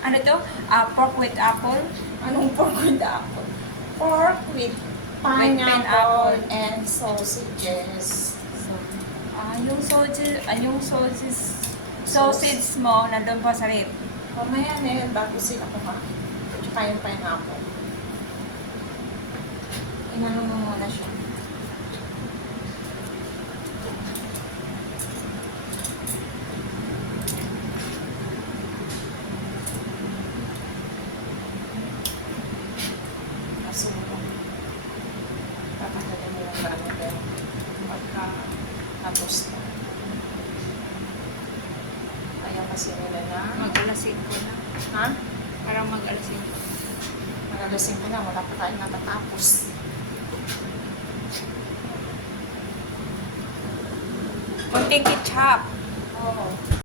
Ano to? Pork with apple. Anong pork with apple? Pork with pineapple pineapple. and sausages. So, yung sausage mo, nandun pa sa rib. Mamaya na yun, bago sila kumain. Tsaka yung pineapple. Inano mo muna siya. Masunog. Tatanggalin mo yung gano'n pero pagka tapos na. Ayaw kasi nila na. Mag-alasing ko na. Ha? Parang mag-alasing ko. Magalasing ko na, wala pa tayo natatapos. Kunting ketchup. Oo.